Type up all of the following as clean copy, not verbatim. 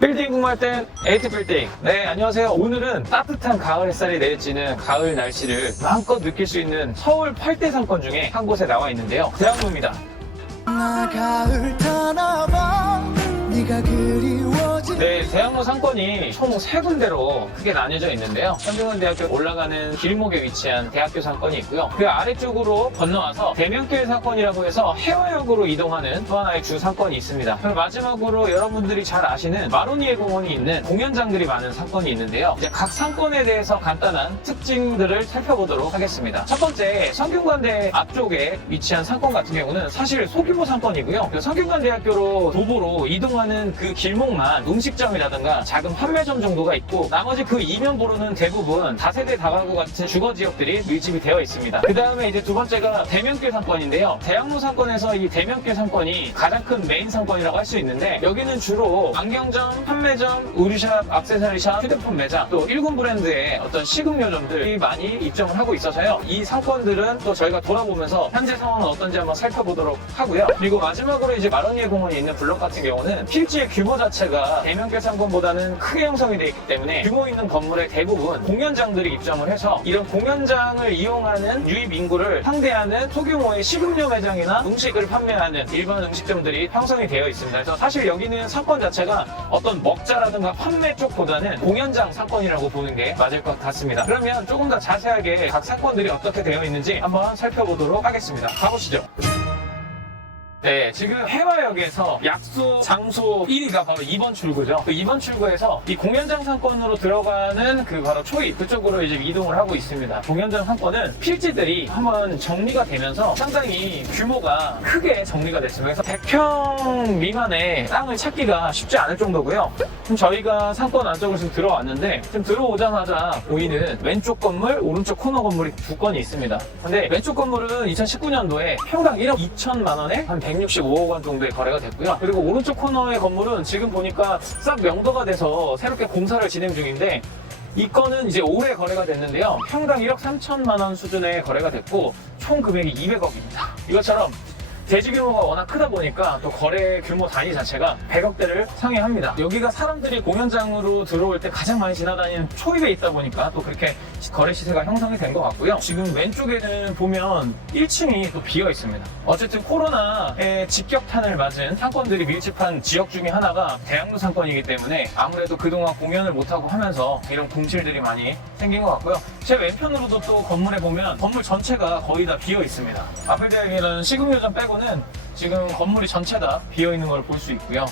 빌딩 궁금할 땐 에이트 빌딩. 네, 안녕하세요. 오늘은 따뜻한 가을 햇살이 내리쬐는 가을 날씨를 마음껏 느낄 수 있는 서울 8대 상권 중에 한 곳에 나와 있는데요. 대학로입니다. 나 가을 타나봐 네가 그리워지. 네, 대학로 상권이 총 3군데로 크게 나뉘어져 있는데요. 성균관대학교 올라가는 길목에 위치한 대학교 상권이 있고요. 그 아래쪽으로 건너와서 대면길 상권이라고 해서 해화역으로 이동하는 또 하나의 주 상권이 있습니다. 그리고 마지막으로 여러분들이 잘 아시는 마로니에 공원이 있는 공연장들이 많은 상권이 있는데요. 이제 각 상권에 대해서 간단한 특징들을 살펴보도록 하겠습니다. 첫 번째, 성균관대 앞쪽에 위치한 상권 같은 경우는 사실 소규모 상권이고요. 그 성균관대학교로 도보로 이동하는 그 길목만 음식점이라든가 작은 판매점 정도가 있고, 나머지 그 이면보로는 대부분 다세대 다가구 같은 주거 지역들이 밀집이 되어 있습니다. 그 다음에 이제 두 번째가 대면길 상권인데요. 대학로 상권에서 이 대면길 상권이 가장 큰 메인 상권이라고 할 수 있는데, 여기는 주로 안경점, 판매점, 의류샵, 액세서리샵, 휴대폰 매장, 또 일군 브랜드의 어떤 식음료점들이 많이 입점을 하고 있어서요. 이 상권들은 또 저희가 돌아보면서 현재 상황은 어떤지 한번 살펴보도록 하고요. 그리고 마지막으로 이제 마로니에 공원이 있는 블록 같은 경우는 필지의 규모 자체가 대면길 상권보다는 크게 형성이 되어 있기 때문에 규모 있는 건물의 대부분 공연장들이 입점을 해서 이런 공연장을 이용하는 유입 인구를 상대하는 소규모의 식음료 매장이나 음식을 판매하는 일반 음식점들이 형성이 되어 있습니다. 그래서 사실 여기는 상권 자체가 어떤 먹자라든가 판매 쪽보다는 공연장 상권이라고 보는 게 맞을 것 같습니다. 그러면 조금 더 자세하게 각 상권들이 어떻게 되어 있는지 한번 살펴보도록 하겠습니다. 가보시죠. 네, 지금 해화역에서 약속 장소 1위가 바로 2번 출구죠. 그 2번 출구에서 이 공연장 상권으로 들어가는 그 바로 초입 그쪽으로 이제 이동을 하고 있습니다. 공연장 상권은 필지들이 한번 정리가 되면서 상당히 규모가 크게 정리가 됐습니다. 그래서 100평 미만의 땅을 찾기가 쉽지 않을 정도고요. 지금 저희가 상권 안쪽으로 지금 들어왔는데, 지금 들어오자마자 보이는 왼쪽 건물, 오른쪽 코너 건물이 두 건이 있습니다. 근데 왼쪽 건물은 2019년도에 평당 1억 2천만 원에 한 165억 원 정도의 거래가 됐고요. 그리고 오른쪽 코너의 건물은 지금 보니까 싹 명도가 돼서 새롭게 공사를 진행 중인데, 이 건은 이제 올해 거래가 됐는데요. 평당 1억 3천만 원 수준의 거래가 됐고, 총 금액이 200억입니다. 이것처럼 대지 규모가 워낙 크다 보니까 또 거래 규모 단위 자체가 100억대를 상회합니다. 여기가 사람들이 공연장으로 들어올 때 가장 많이 지나다니는 초입에 있다 보니까 또 그렇게 거래 시세가 형성이 된 것 같고요. 지금 왼쪽에는 보면 1층이 또 비어 있습니다. 어쨌든 코로나의 직격탄을 맞은 상권들이 밀집한 지역 중에 하나가 대학로 상권이기 때문에 아무래도 그동안 공연을 못하고 하면서 이런 공실들이 많이 생긴 것 같고요. 제 왼편으로도 또 건물에 보면 건물 전체가 거의 다 비어 있습니다. 앞에 되어 있는 식음료점 빼고는 지금 건물이 전체 다 비어 있는 걸 볼 수 있고요.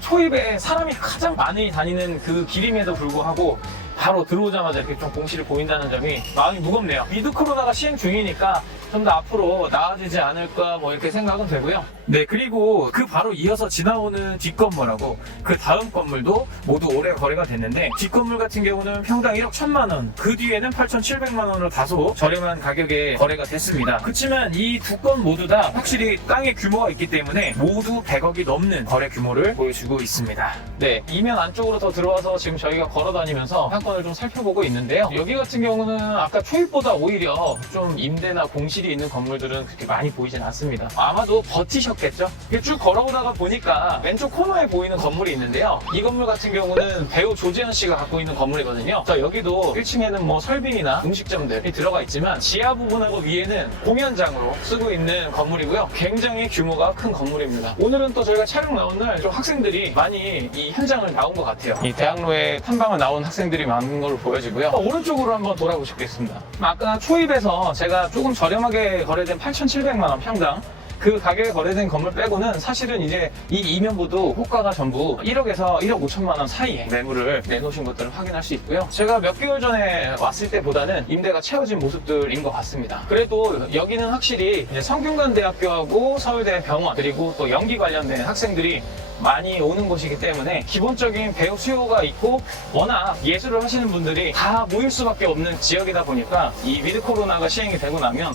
초입에 사람이 가장 많이 다니는 그 길임에도 불구하고 바로 들어오자마자 이렇게 좀 공실이 보인다는 점이 마음이 무겁네요. 위드 코로나가 시행 중이니까 좀 더 앞으로 나아지지 않을까 뭐 이렇게 생각은 되고요. 네, 그리고 그 바로 이어서 지나오는 뒷건물하고 그 다음 건물도 모두 올해 거래가 됐는데, 뒷건물 같은 경우는 평당 1억 1천만 원, 그 뒤에는 8,700만 원으로 다소 저렴한 가격에 거래가 됐습니다. 그렇지만 이 두 건 모두 다 확실히 땅의 규모가 있기 때문에 모두 100억이 넘는 거래 규모를 보여주고 있습니다. 네, 이면 안쪽으로 더 들어와서 지금 저희가 걸어다니면서 상권을 좀 살펴보고 있는데요. 여기 같은 경우는 아까 초입보다 오히려 좀 임대나 공실이 있는 건물들은 그렇게 많이 보이진 않습니다. 아마도 버티셨겠죠? 쭉 걸어오다가 보니까 왼쪽 코너에 보이는 건물이 있는데요. 이 건물 같은 경우는 배우 조재현 씨가 갖고 있는 건물이거든요. 여기도 1층에는 뭐 설빙이나 음식점들이 들어가 있지만 지하 부분하고 위에는 공연장으로 쓰고 있는 건물이고요. 굉장히 규모가 큰 건물입니다. 오늘은 또 저희가 촬영 나온 날 좀 학생들이 많이 이 현장을 나온 것 같아요. 이 대학로에 탐방을 나온 학생들이 많은 걸로 보여지고요. 오른쪽으로 한번 돌아보시겠습니다. 아까 초입에서 제가 조금 저렴하게 거래된 8,700만 원 평당, 그 가격에 거래된 건물 빼고는 사실은 이제 이 이면부도 호가가 전부 1억에서 1억 5천만 원 사이에 매물을 내놓으신 것들을 확인할 수 있고요. 제가 몇 개월 전에 왔을 때보다는 임대가 채워진 모습들인 것 같습니다. 그래도 여기는 확실히 이제 성균관대학교하고 서울대병원 그리고 또 연기 관련된 학생들이 많이 오는 곳이기 때문에 기본적인 배우 수요가 있고, 워낙 예술을 하시는 분들이 다 모일 수밖에 없는 지역이다 보니까 이 위드 코로나가 시행이 되고 나면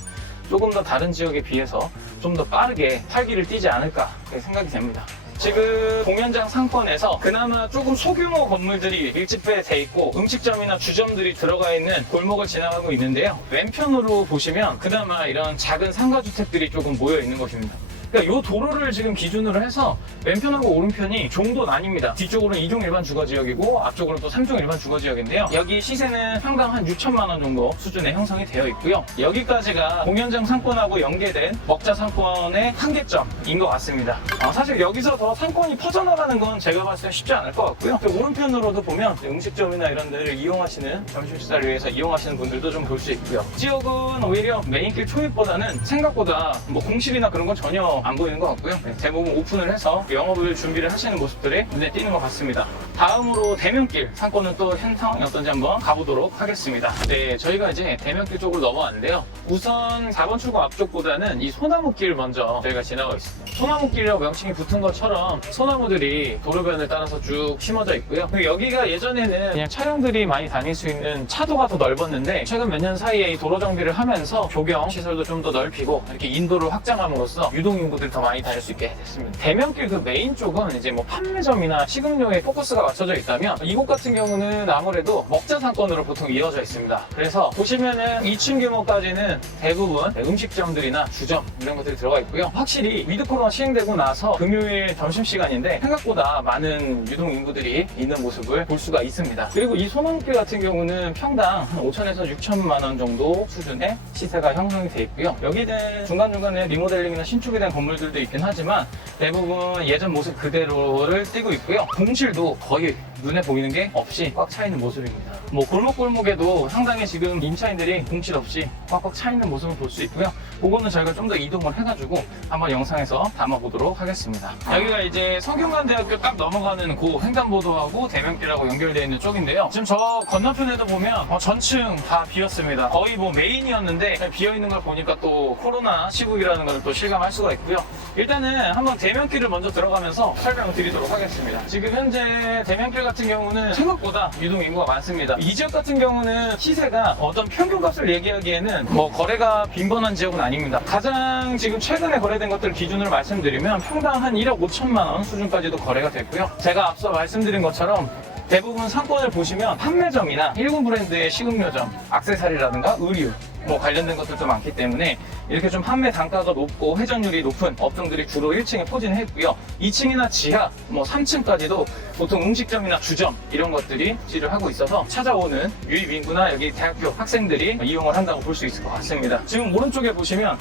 조금 더 다른 지역에 비해서 좀 더 빠르게 활기를 띠지 않을까 생각이 됩니다. 지금 공연장 상권에서 그나마 조금 소규모 건물들이 밀집돼 있고 음식점이나 주점들이 들어가 있는 골목을 지나가고 있는데요. 왼편으로 보시면 그나마 이런 작은 상가주택들이 조금 모여 있는 것입니다. 그러니까 이 도로를 지금 기준으로 해서 왼편하고 오른편이 종도 나뉩니다. 뒤쪽으로는 2종 일반 주거지역이고 앞쪽으로는 또 3종 일반 주거지역인데요. 여기 시세는 평당 한 6천만 원 정도 수준에 형성이 되어 있고요. 여기까지가 공연장 상권하고 연계된 먹자 상권의 한계점인 것 같습니다. 사실 여기서 더 상권이 퍼져나가는 건 제가 봤을 때 쉽지 않을 것 같고요. 또 오른편으로도 보면 음식점이나 이런 데를 이용하시는 점심 식사를 위해서 이용하시는 분들도 좀 볼 수 있고요. 지역은 오히려 메인길 초입보다는 생각보다 뭐 공실이나 그런 건 전혀 안 보이는 것 같고요. 네, 대부분 오픈을 해서 영업을 준비를 하시는 모습들이 눈에 띄는 것 같습니다. 다음으로 대면길 상권은 또 현 상황이 어떤지 한번 가보도록 하겠습니다. 네, 저희가 이제 대면길 쪽으로 넘어왔는데요. 우선 4번 출구 앞쪽보다는 이 소나무길 먼저 저희가 지나고 있습니다. 소나무길이라고 명칭이 붙은 것처럼 소나무들이 도로변을 따라서 쭉 심어져 있고요. 그리고 여기가 예전에는 그냥 차량들이 많이 다닐 수 있는 차도가 더 넓었는데 최근 몇 년 사이에 이 도로 정비를 하면서 조경 시설도 좀 더 넓히고 이렇게 인도를 확장함으로써 유동 인구들이 더 많이 다닐 수 있게 됐습니다. 대면길 그 메인 쪽은 이제 뭐 판매점이나 식음료에 포커스가 맞춰져 있다면 이곳 같은 경우는 아무래도 먹자 상권으로 보통 이어져 있습니다. 그래서 보시면은 2층 규모까지는 대부분 음식점들이나 주점 이런 것들이 들어가 있고요. 확실히 위드 코로나 시행되고 나서 금요일 점심시간인데 생각보다 많은 유동 인구들이 있는 모습을 볼 수가 있습니다. 그리고 이 소나무길 같은 경우는 평당 한 5천에서 6천만 원 정도 수준의 시세가 형성이 돼 있고요. 여기는 중간중간에 리모델링이나 신축이 된 건물들도 있긴 하지만 대부분 예전 모습 그대로를 띠고 있고요. 공실도 거의 눈에 보이는 게 없이 꽉 차 있는 모습입니다. 뭐 골목골목에도 상당히 지금 임차인들이 공실 없이 꽉꽉 차 있는 모습을 볼 수 있고요. 그거는 저희가 좀 더 이동을 해가지고 한번 영상에서 담아보도록 하겠습니다. 여기가 이제 성균관대학교 딱 넘어가는 그 횡단보도하고 대면길하고 연결되어 있는 쪽인데요. 지금 저 건너편에도 보면 전층 다 비었습니다. 거의 뭐 메인이었는데 비어있는 걸 보니까 또 코로나 시국이라는 걸 또 실감할 수가 있고요. 일단은 한번 대면길을 먼저 들어가면서 설명을 드리도록 하겠습니다. 지금 현재 대면길 같은 경우는 생각보다 유동 인구가 많습니다. 이 지역 같은 경우는 시세가 어떤 평균값을 얘기하기에는 뭐 거래가 빈번한 지역은 아닙니다. 가장 지금 최근에 거래된 것들 기준으로 말씀드리면 평당 한 1억 5천만 원 수준까지도 거래가 됐고요. 제가 앞서 말씀드린 것처럼 대부분 상권을 보시면 판매점이나 일군 브랜드의 식음료점, 액세서리라든가 의류 뭐 관련된 것들도 많기 때문에 이렇게 좀 판매 단가가 높고 회전율이 높은 업종들이 주로 1층에 포진했고요. 2층이나 지하, 뭐 3층까지도 보통 음식점이나 주점 이런 것들이 위치를 하고 있어서 찾아오는 유입 인구나 여기 대학교 학생들이 이용을 한다고 볼 수 있을 것 같습니다. 지금 오른쪽에 보시면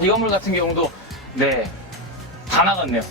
이 건물 같은 경우도 다 나갔네요.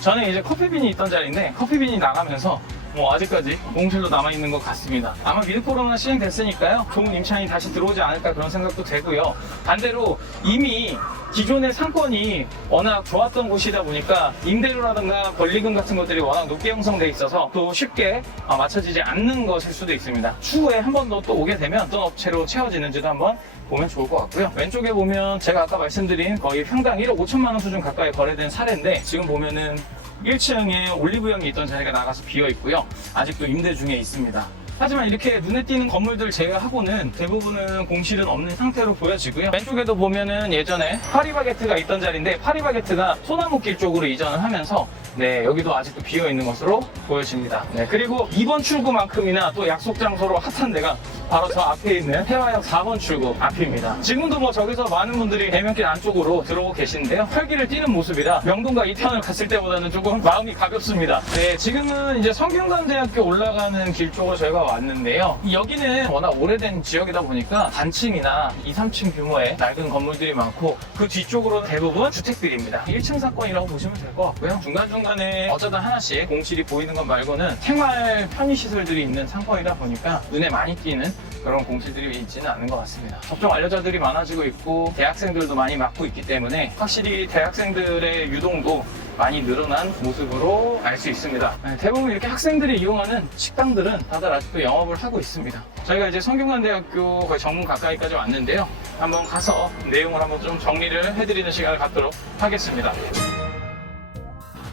저는 이제 커피빈이 있던 자리인데 커피빈이 나가면서 뭐 아직까지 공실도 남아있는 것 같습니다. 아마 위드 코로나 시행됐으니까요. 좋은 임차인이 다시 들어오지 않을까 그런 생각도 되고요. 반대로 이미 기존의 상권이 워낙 좋았던 곳이다 보니까 임대료라든가 권리금 같은 것들이 워낙 높게 형성돼 있어서 또 쉽게 맞춰지지 않는 것일 수도 있습니다. 추후에 한 번 더 또 오게 되면 어떤 업체로 채워지는지도 한번 보면 좋을 것 같고요. 왼쪽에 보면 제가 아까 말씀드린 거의 평당 1억 5천만 원 수준 가까이 거래된 사례인데 지금 보면은 1층에 올리브영이 있던 자리가 나가서 비어 있고요. 아직도 임대 중에 있습니다. 하지만 이렇게 눈에 띄는 건물들 제외하고는 대부분은 공실은 없는 상태로 보여지고요. 왼쪽에도 보면은 예전에 파리바게트가 있던 자리인데 파리바게트가 소나무길 쪽으로 이전을 하면서 여기도 아직도 비어 있는 것으로 보여집니다. 그리고 2번 출구만큼이나 또 약속 장소로 핫한 데가 바로 저 앞에 있는 해화역 4번 출구 앞입니다. 지금도 뭐 저기서 많은 분들이 대면길 안쪽으로 들어오고 계시는데요. 활기를 띠는 모습이라 명동과 이태원을 갔을 때보다는 조금 마음이 가볍습니다. 지금은 이제 성균관대학교 올라가는 길 쪽으로 저희가 왔는데요. 여기는 워낙 오래된 지역이다 보니까 단층이나 2, 3층 규모의 낡은 건물들이 많고 그 뒤쪽으로 대부분 주택들입니다. 1층 사건이라고 보시면 될 것 같고요. 중간중간에 어쩌다 하나씩 공실이 보이는 것 말고는 생활 편의시설들이 있는 상권이다 보니까 눈에 많이 띄는 그런 공실들이 있지는 않은 것 같습니다. 접종 완료자들이 많아지고 있고 대학생들도 많이 맡고 있기 때문에 확실히 대학생들의 유동도 많이 늘어난 모습으로 알 수 있습니다. 대부분 이렇게 학생들이 이용하는 식당들은 다들 아직도 영업을 하고 있습니다. 저희가 이제 성균관대학교 거의 정문 가까이까지 왔는데요. 한번 가서 내용을 한번 좀 정리를 해드리는 시간을 갖도록 하겠습니다.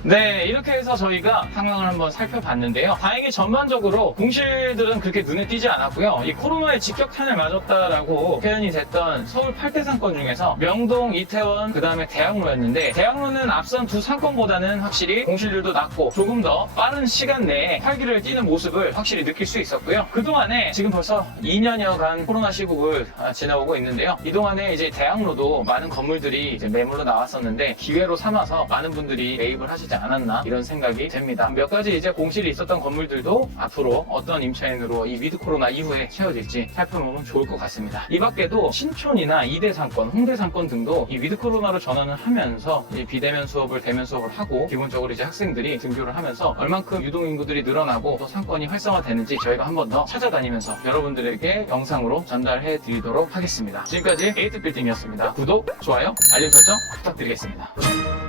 네, 이렇게 해서 저희가 상황을 한번 살펴봤는데요. 다행히 전반적으로 공실들은 그렇게 눈에 띄지 않았고요. 이 코로나에 직격탄을 맞았다라고 표현이 됐던 서울 8대 상권 중에서 명동, 이태원, 그 다음에 대학로였는데, 대학로는 앞선 두 상권보다는 확실히 공실률도 낮고 조금 더 빠른 시간 내에 활기를 띠는 모습을 확실히 느낄 수 있었고요. 그동안에 지금 벌써 2년여간 코로나 시국을 지나오고 있는데요. 이동안에 이제 대학로도 많은 건물들이 이제 매물로 나왔었는데 기회로 삼아서 많은 분들이 매입을 하시지 않았나 이런 생각이 됩니다. 몇 가지 이제 공실이 있었던 건물들도 앞으로 어떤 임차인으로 이 위드 코로나 이후에 채워질지 살펴보면 좋을 것 같습니다. 이 밖에도 신촌이나 이대 상권, 홍대 상권 등도 이 위드 코로나로 전환을 하면서 이 비대면 수업을 대면 수업을 하고 기본적으로 이제 학생들이 등교를 하면서 얼만큼 유동인구들이 늘어나고 또 상권이 활성화되는지 저희가 한 번 더 찾아다니면서 여러분들에게 영상으로 전달해 드리도록 하겠습니다. 지금까지 에이트빌딩이었습니다. 구독, 좋아요, 알림 설정 부탁드리겠습니다.